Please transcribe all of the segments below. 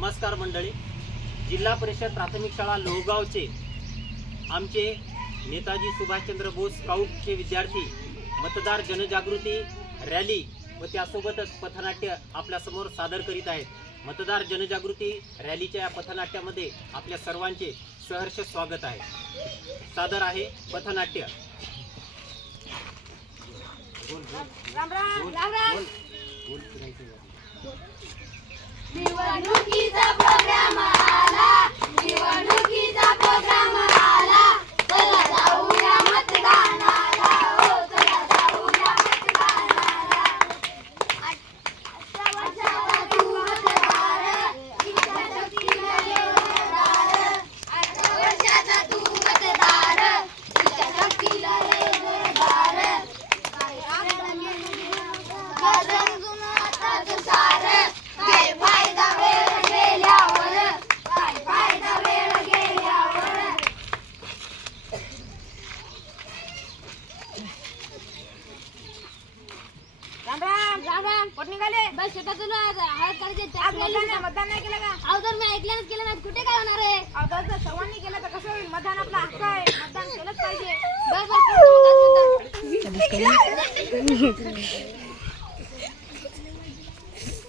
नमस्कार मंडळी. जिल्हा परिषद प्राथमिक शाळा लोहगावचे आमचे नेताजी सुभाषचंद्र बोस स्काउटचे विद्यार्थी मतदार जनजागृती रॅली व त्यासोबतच पथनाट्य आपल्यासमोर सादर करीत आहेत. मतदार जनजागृती रॅलीच्या या पथनाट्यामध्ये आपल्या सर्वांचे सहर्ष स्वागत आहे. सादर आहे पथनाट्य. राम राम बोल, राम राम बोल, बोल, फिरायचं जरा. निवडणुकीचा प्रोग्राम आला निवडणुकीचा प्रोग्राम आला चला जाऊया मतदानाला हो चला जाऊया मतदानाला अठरा वर्षाचा तू मतदार इच्छाशक्तीने लेवदार अठरा वर्षाचा तू मतदार इच्छाशक्तीला लेवदार समजून आता सार काय फायदा वेळ गेल्यावर काय फायदा वेळ गेल्यावर राम राम कोण निघाले. बस शेतातून हळद करायचे आज मतदान आहे, मतदान नाही केलं का? अहो तर मी ऐकल्यानंच केलं नाही. कुठे काय होणार आहे? अहो तर जर सर्वांनी केलं तर कसं होईल? मतदान आपला हक्क आहे. मतदान केलंच पाहिजे. बस बस करतो मतदान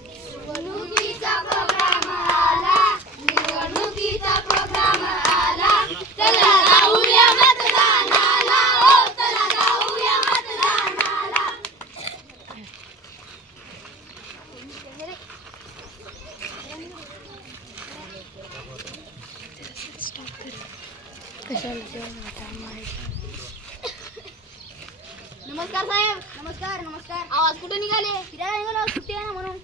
निवडणुकीचा प्रोग्राम आला निवडणुकीचा प्रोग्राम आला चला जाऊया मतदानाला हो चला जाऊया मतदानाला नमस्कार साहेब. नमस्कार नमस्कार. आवाज कुठे निघाले? फिरायला निघालो सुट्टी आहे ना म्हणून.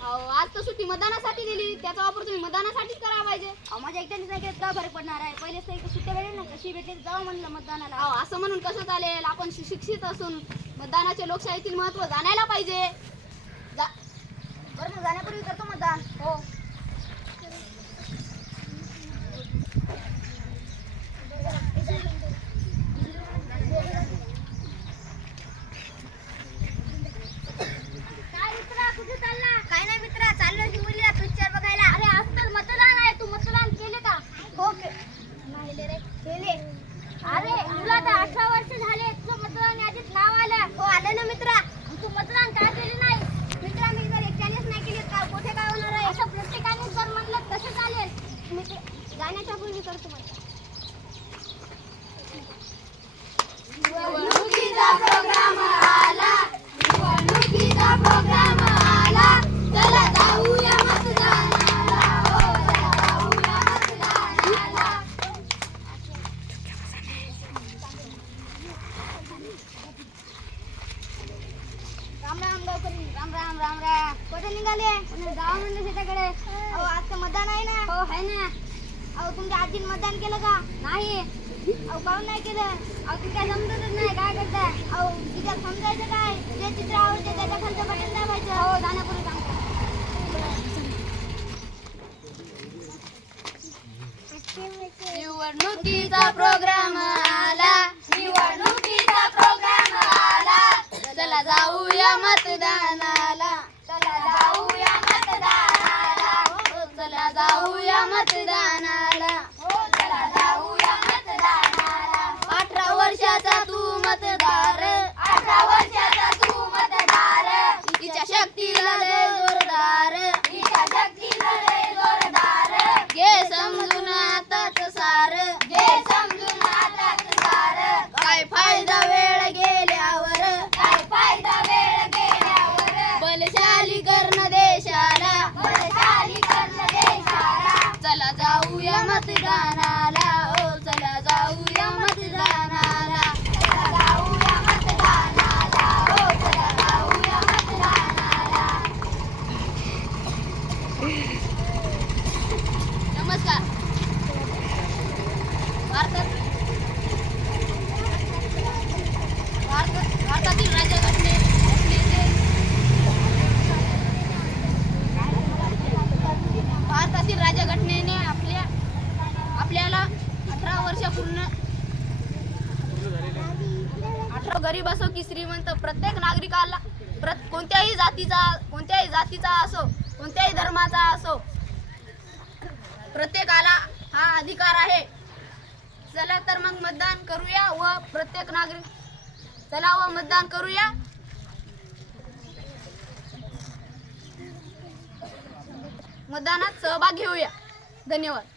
अहो आज तर सुट्टी मतदानासाठी दिली. त्याचा वापर तुम्ही मतदानासाठीच करायला पाहिजे. अहो माझ्या एकट्याने केलं का फरक पडणार आहे? पहिले तर सुट्ट्या भेटेल ना. कशी भेटेल जावं म्हणलं मतदानाला. अहो असं म्हणून कसं चालेल? आपण सुशिक्षित असून मतदानाचे लोकशाहीतील महत्त्व जाणायला पाहिजे. जा बरं मग जाण्यापूर्वी करतो मतदान. हो. राम राम राम. कुठे निघाले? गाव म्हणलं शेताकडे? अहो आज तर मतदान आहे ना? हो आहे ना. अहो तुमच्या आजीने मतदान केलं का? नाही. अहो काहून नाही केलं? अहो तुम्ही काय समजतच नाही. काय करताय? अहो तिच्यात समजायचं काय? जे चित्र आवडते त्याच्या खालचं बटन दाबायचं हो जाण्यापूर्वी सांगतो निवडणुकीचा प्रोग्राम चला जाऊया मतदानाला. चला जाऊया मतदानाला. हो, चला जाऊया मतदानाला. वर्ष पूर्ण. अठरा गरीब असो की श्रीमंत प्रत्येक नागरिकाला प्रत कोणत्याही जातीचा कोणत्याही जातीचा असो कोणत्याही धर्माचा असो प्रत्येकाला हा अधिकार आहे. चला तर मग मतदान करूया व प्रत्येक नागरिक चला व मतदान करूया. मतदानात सहभाग घेऊया. धन्यवाद.